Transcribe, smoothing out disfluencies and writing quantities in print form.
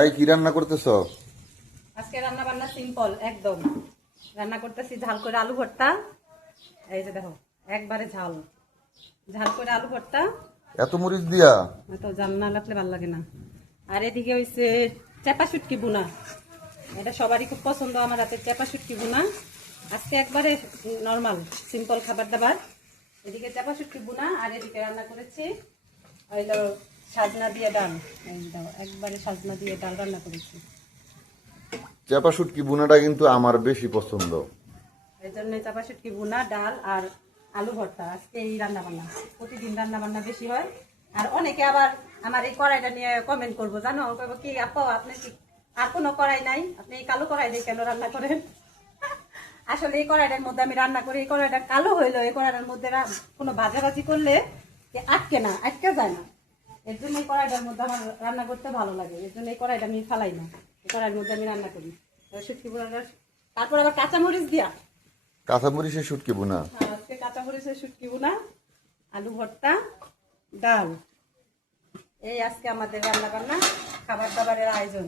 এই কি রান্না করতেছ? আজকে রান্না বান্না সিম্পল একদম। রান্না করতেছি ঝাল করে আলু ভর্তা। এই যে দেখো, একবারে ঝাল ঝাল করে আলু ভর্তা। এত মরিচ দিয়া? তো জাল না লাগলে ভালো লাগে না। আর এদিকে হইছে চেপা শুটকি বুনা। এটা সবারই খুব পছন্দ, আমার হাতে চেপা শুটকি বুনা। আজকে একবারে নর্মাল সিম্পল খাবার দাবার। এদিকে চেপা শুটকি বুনা, আর এদিকে রান্না করেছি হইলো সাজনা দিয়ে ডাল। এই দাও, একবারে সাজনা দিয়ে ডাল রান্না করেছি। চাপা শুটকি বুনাটা কিন্তু আমার বেশি পছন্দ। এই জন্য চাপা শুটকি বুনা, ডাল আর আলু ভর্তা। আজকে এই রান্না বান্না, প্রতিদিন রান্না বান্না বেশি হয়। আর অনেকে আবার আমার এই কড়াইটা নিয়ে কমেন্ট করবো, জানো কইবো কি আপা আপনি কি আর কোনো কড়াই নাই, আপনি এই কালো কড়াই দিয়ে কেন রান্না করেন? আসলে এই কড়াইটার মধ্যে আমি রান্না করি, এই কড়াইটা কালো হইলো, এই কড়াইটার মধ্যে কোনো ভাজাভাজি করলে আটকে যায় না। এর জন্য এই কড়াইটার মধ্যে আমার রান্না করতে ভালো লাগে, এর জন্য এই কড়াইটা আমি ফালাই না, এই কড়াইয়ের মধ্যে আমি রান্না করি শুটকি বুনাটা। তারপর আবার কাঁচামরিচ দিয়া কাঁচামরিচের শুটকি বুনা। আজকে কাঁচামরিচের শুটকি বুনা, আলু ভর্তা, ডাল। এই আজকে আমাদের রান্না বান্না খাবার দাবারের আয়োজন।